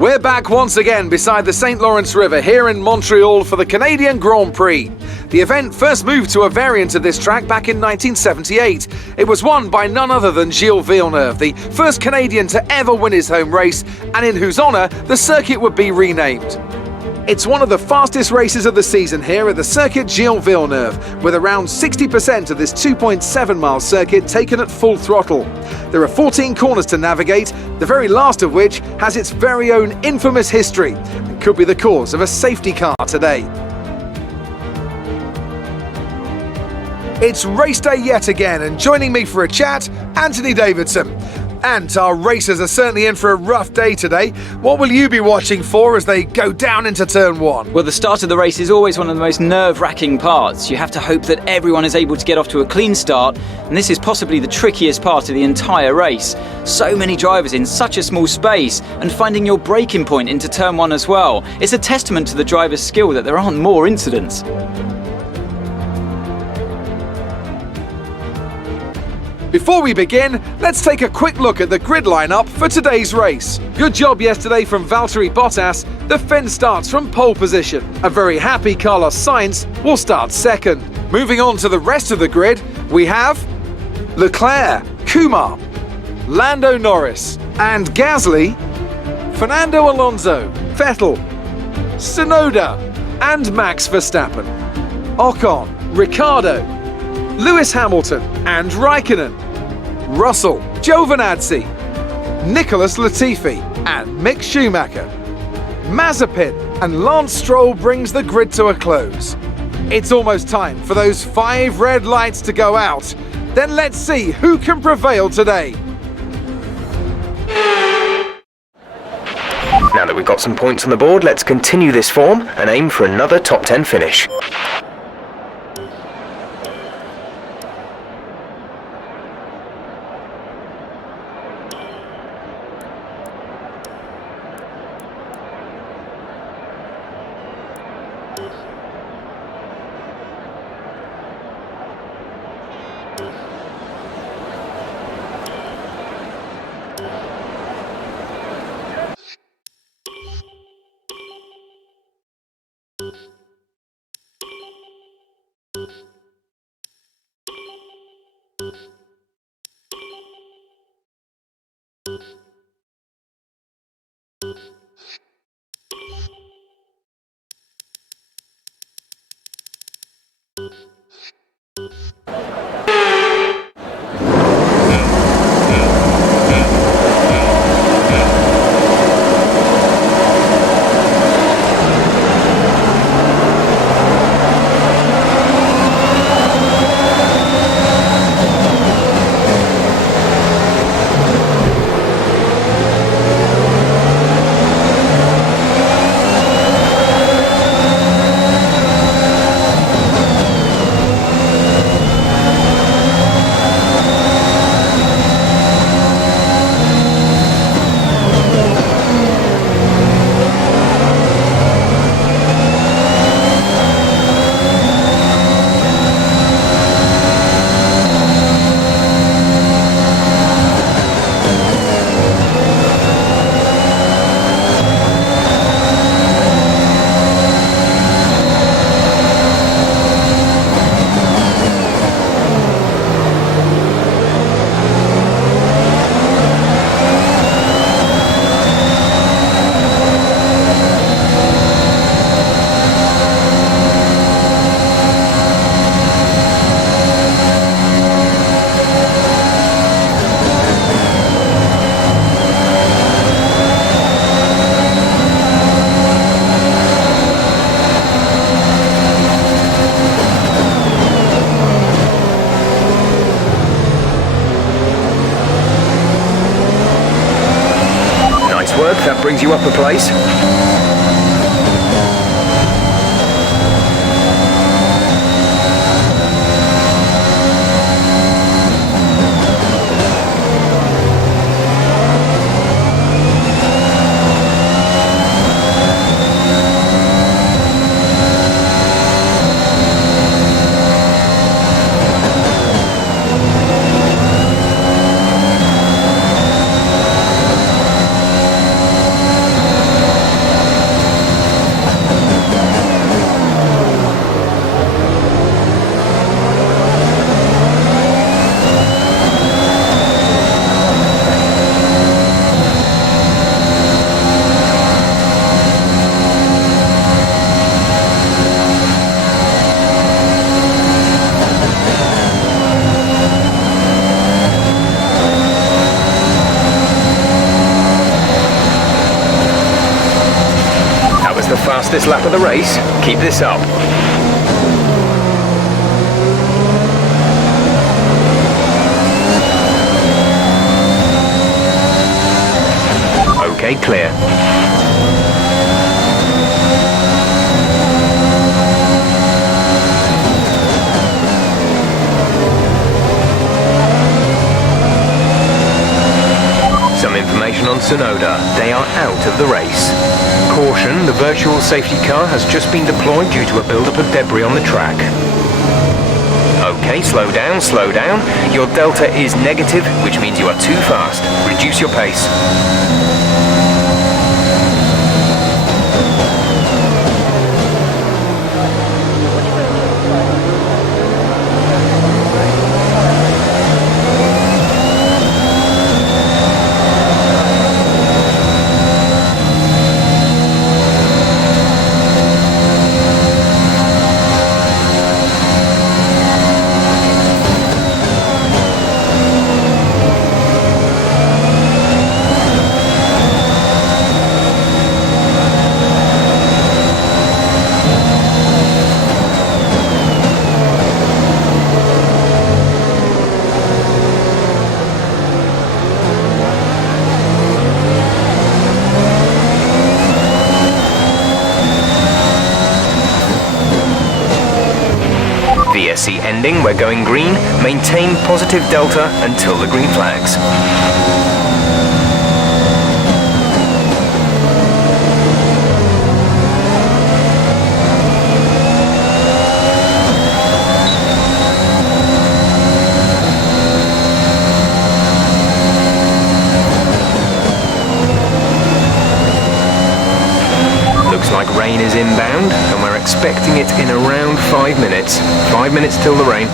We're back once again beside the St. Lawrence River here in Montreal for the Canadian Grand Prix. The event first moved to a variant of this track back in 1978. It was won by none other than Gilles Villeneuve, the first Canadian to ever win his home race, and in whose honour the circuit would be renamed. It's one of the fastest races of the season here at the Circuit Gilles Villeneuve, with around 60% of this 2.7-mile circuit taken at full throttle. There are 14 corners to navigate, the very last of which has its very own infamous history and could be the cause of a safety car today. It's race day yet again, and joining me for a chat, Anthony Davidson. And our racers are certainly in for a rough day today. What will you be watching for as they go down into turn one? Well, the start of the race is always one of the most nerve-wracking parts. You have to hope that everyone is able to get off to a clean start, and this is possibly the trickiest part of the entire race. So many drivers in such a small space, and finding your braking point into turn one as well. It's a testament to the driver's skill that there aren't more incidents. Before we begin, let's take a quick look at the grid lineup for today's race. Good job yesterday from Valtteri Bottas. The Finn starts from pole position. A very happy Carlos Sainz will start second. Moving on to the rest of the grid, we have Leclerc, Kumar, Lando Norris and Gasly, Fernando Alonso, Vettel, Tsunoda and Max Verstappen, Ocon, Ricciardo, Lewis Hamilton and Raikkonen, Russell, Giovinazzi, Nicholas Latifi and Mick Schumacher. Mazepin and Lance Stroll brings the grid to a close. It's almost time for those 5 red lights to go out. Then let's see who can prevail today. Now that we've got some points on the board, let's continue this form and aim for another top 10 finish. That brings you up a place. the fastest lap of the race. Keep this up. Okay, clear. Some information on Tsunoda. They are out of the race. Caution, the virtual safety car has just been deployed due to a buildup of debris on the track. Okay, slow down, slow down. Your delta is negative, which means you are too fast. Reduce your pace. VSC ending, we're going green. Maintain positive delta until the green flags. Looks like rain is inbound, and we're expecting it in around 5 minutes. 5 minutes till the rain.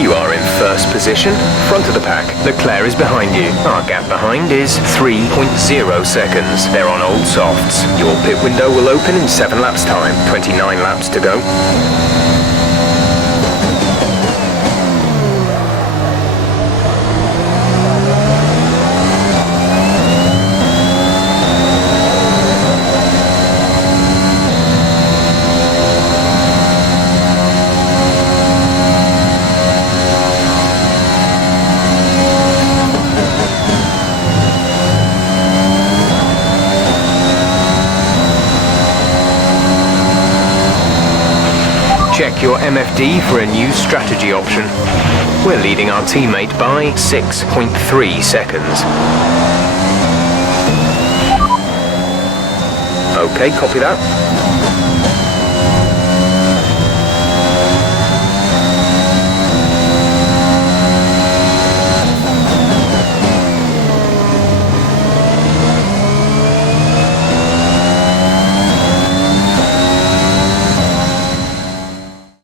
You are in first position, front of the pack. Leclerc is behind you. Our gap behind is 3.0 seconds. They're on old softs. Your pit window will open in 7 laps time. 29 laps to go. Check your MFD for a new strategy option. We're leading our teammate by 6.3 seconds. Okay, copy that.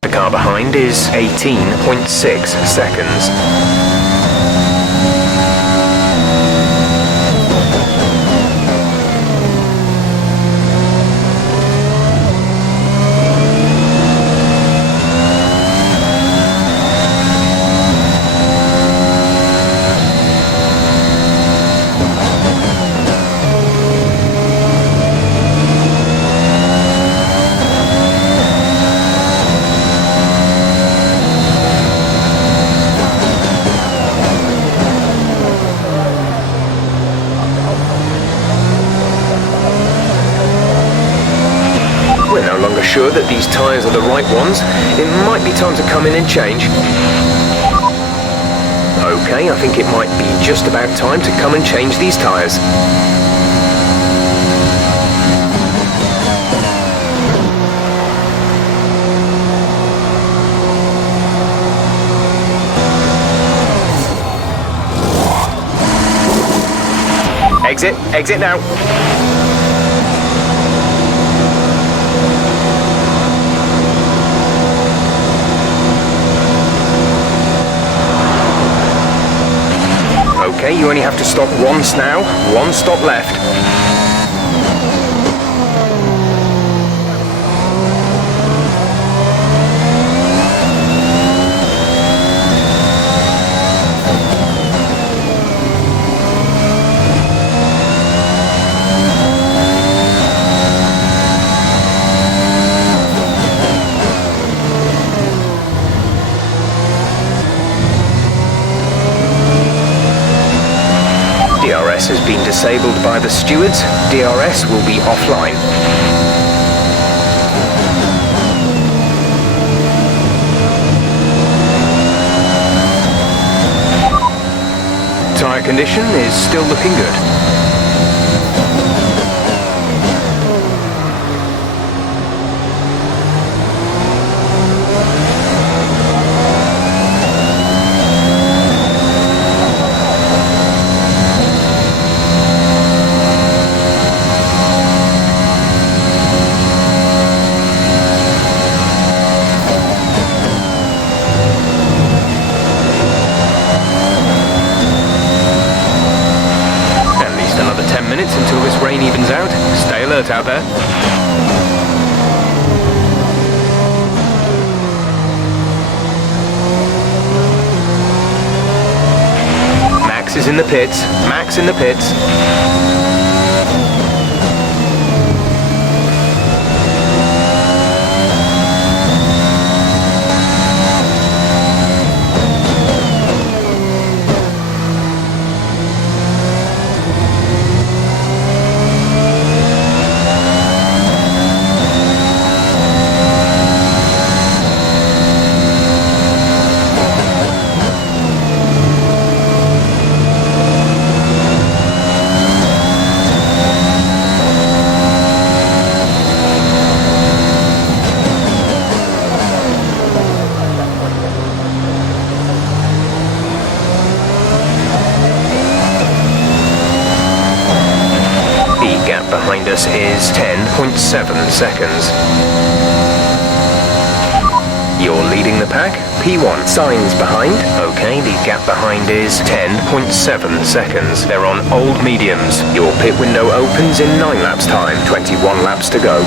The car behind is 18.6 seconds. We're no longer sure that these tyres are the right ones. It might be time to come in and change. Okay, I think it might be just about time to come and change these tyres. Exit now. Okay, you only have to stop once now. One stop left. DRS has been disabled by the stewards. DRS will be offline. Tyre condition is still looking good. Until this rain evens out. Stay alert out there. Max is in the pits. Max in the pits. Behind us is 10.7 seconds. You're leading the pack. P1. Signs behind. Okay, the gap behind is 10.7 seconds. They're on old mediums. Your pit window opens in 9 laps time. 21 laps to go.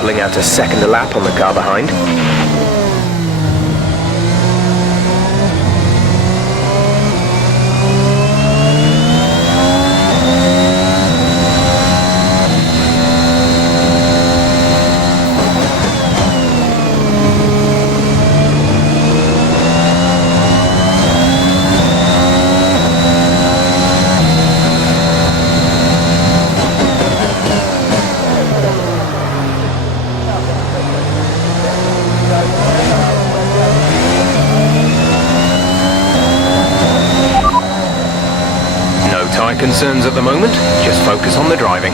Pulling out a second a lap on the car behind. Concerns at the moment, just focus on the driving.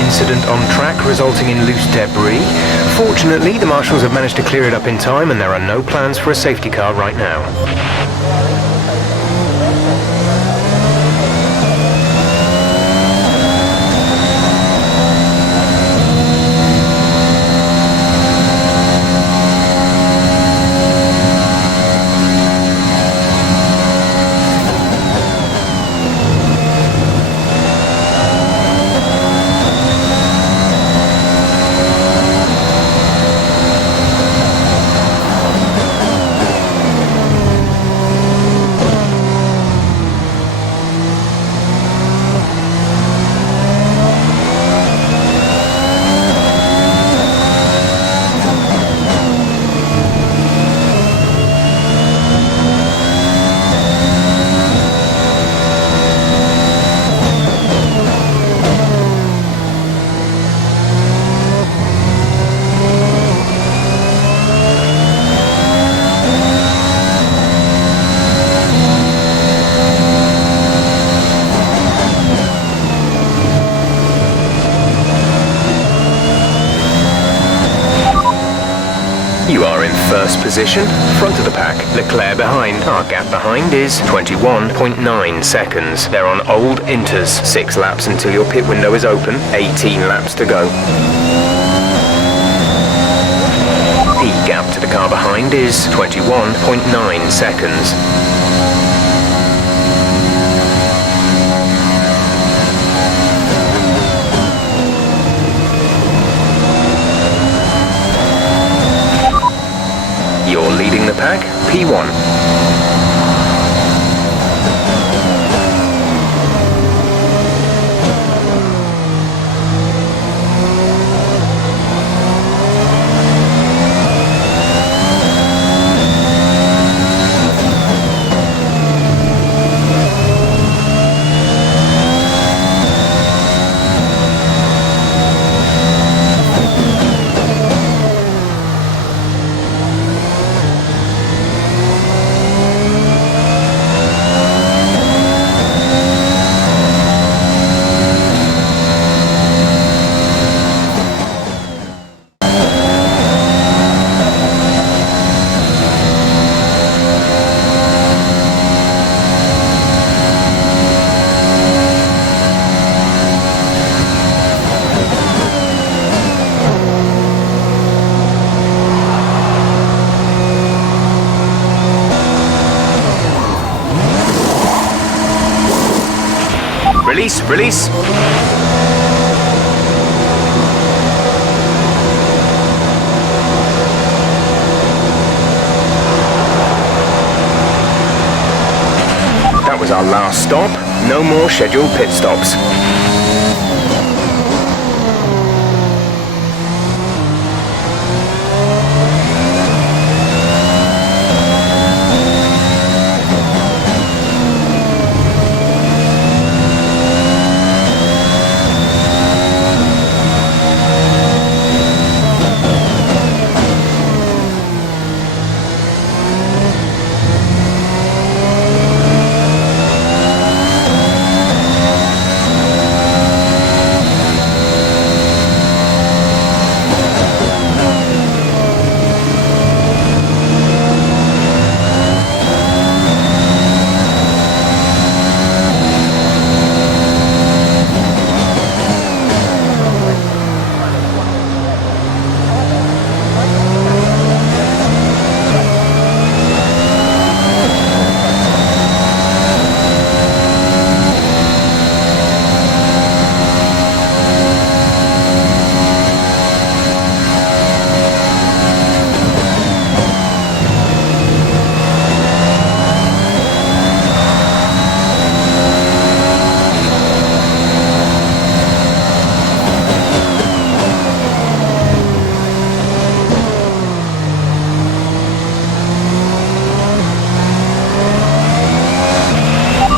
Incident on track resulting in loose debris. Fortunately, the marshals have managed to clear it up in time and there are no plans for a safety car right now. You are in first position, front of the pack. Leclerc behind. Our gap behind is 21.9 seconds. They're on old inters. 6 laps until your pit window is open. 18 laps to go. The gap to the car behind is 21.9 seconds. You're leading the pack, P1. Release, release. That was our last stop. No more scheduled pit stops.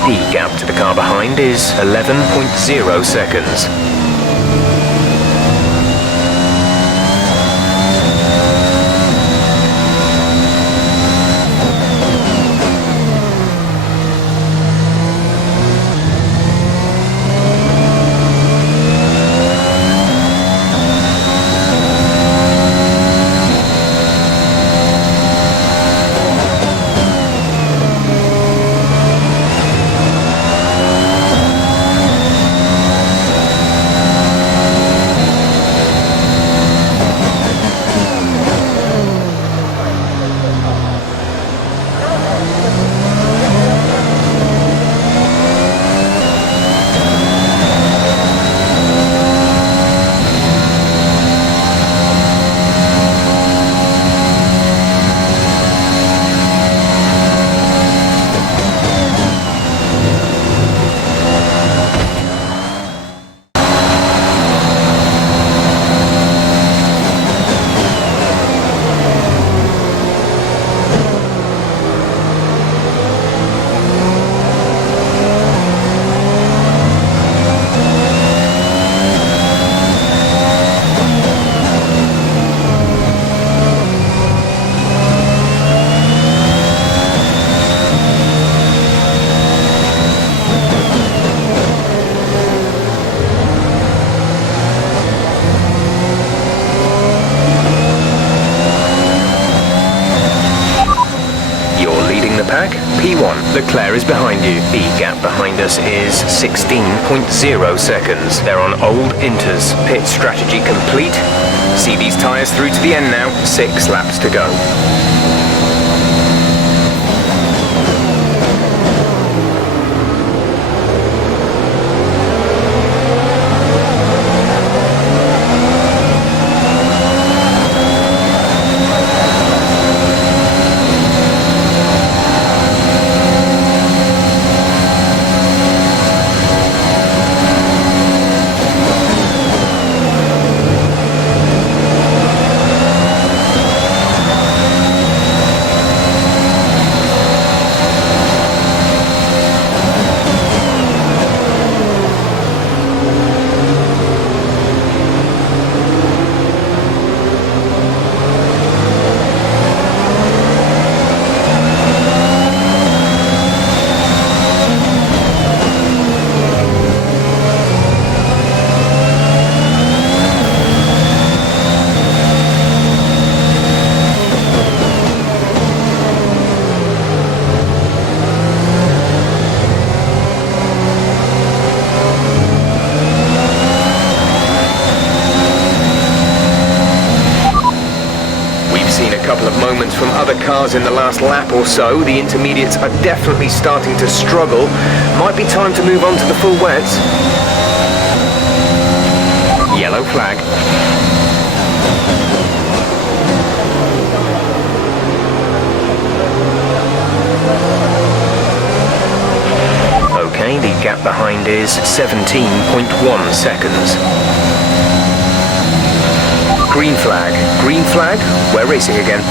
The gap to the car behind is 11.0 seconds. Pack, P1. Leclerc is behind you. The gap behind us is 16.0 seconds. They're on old inters. Pit strategy complete. See these tyres through to the end now. 6 laps to go. other cars in the last lap or so. The intermediates are definitely starting to struggle. Might be time to move on to the full wets. Yellow flag. Okay, the gap behind is 17.1 seconds. Green flag. Green flag. We're racing again.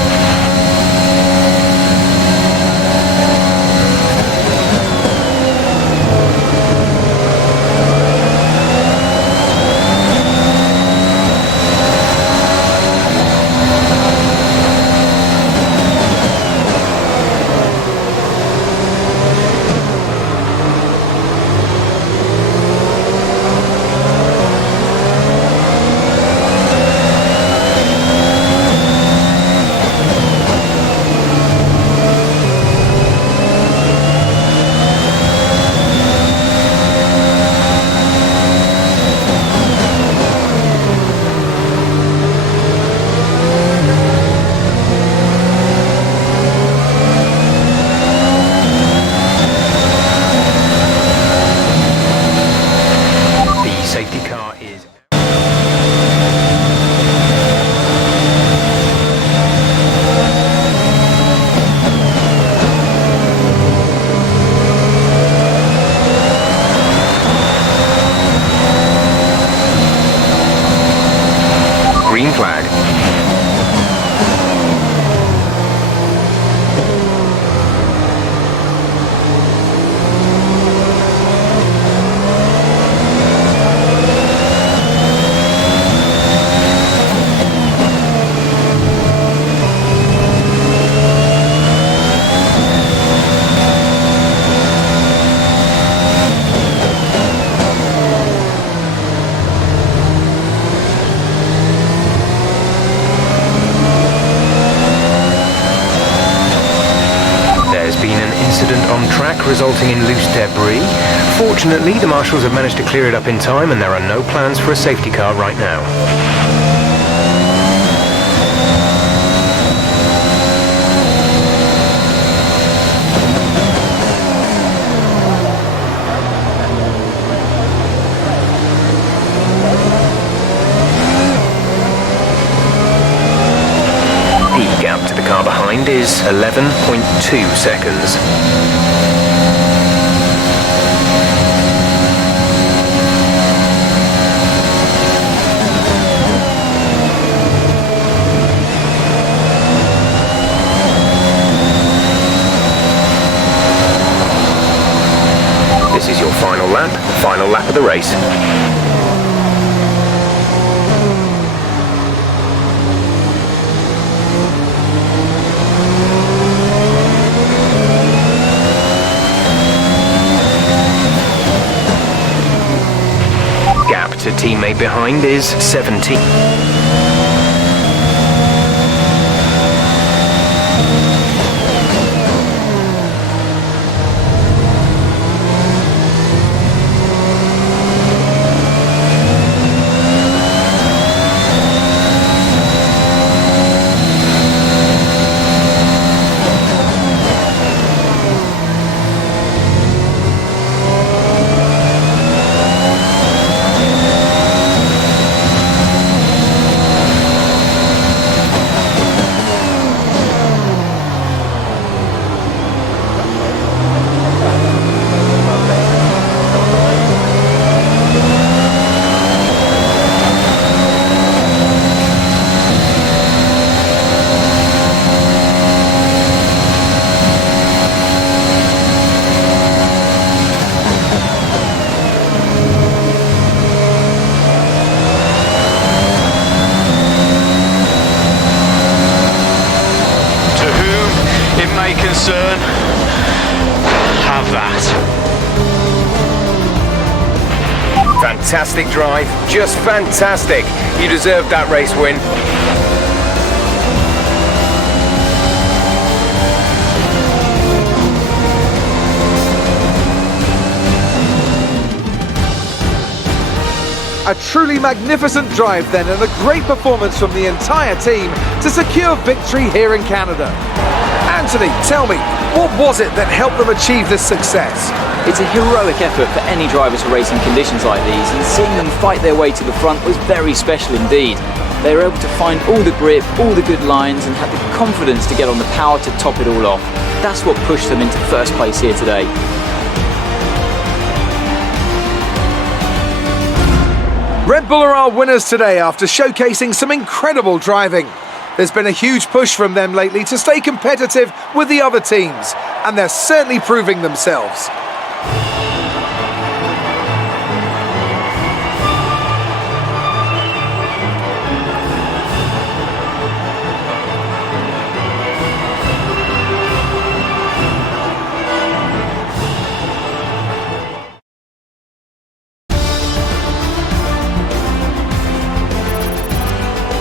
Green flag. On track, resulting in loose debris. Fortunately, the marshals have managed to clear it up in time and there are no plans for a safety car right now. The gap to the car behind is 11.2 seconds. This is your final lap of the race. Gap to teammate behind is 17. Concern, have that. Fantastic drive, just fantastic. You deserved that race win. A truly magnificent drive then, and a great performance from the entire team to secure victory here in Canada. Anthony, tell me, what was it that helped them achieve this success? It's a heroic effort for any driver to race in conditions like these, and seeing them fight their way to the front was very special indeed. They were able to find all the grip, all the good lines, and had the confidence to get on the power to top it all off. That's what pushed them into first place here today. Red Bull are our winners today after showcasing some incredible driving. There's been a huge push from them lately to stay competitive with the other teams, and they're certainly proving themselves.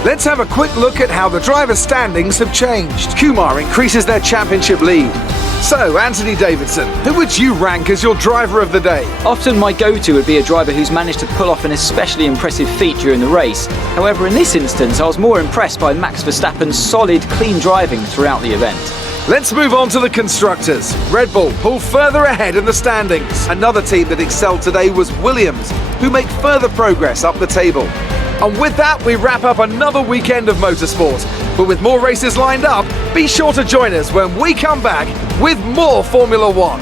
Let's have a quick look at how the driver standings have changed. Kumar increases their championship lead. So, Anthony Davidson, who would you rank as your driver of the day? Often my go-to would be a driver who's managed to pull off an especially impressive feat during the race. However, in this instance, I was more impressed by Max Verstappen's solid, clean driving throughout the event. Let's move on to the constructors. Red Bull pull further ahead in the standings. Another team that excelled today was Williams, who make further progress up the table. And with that, we wrap up another weekend of motorsport. But with more races lined up, be sure to join us when we come back with more Formula One.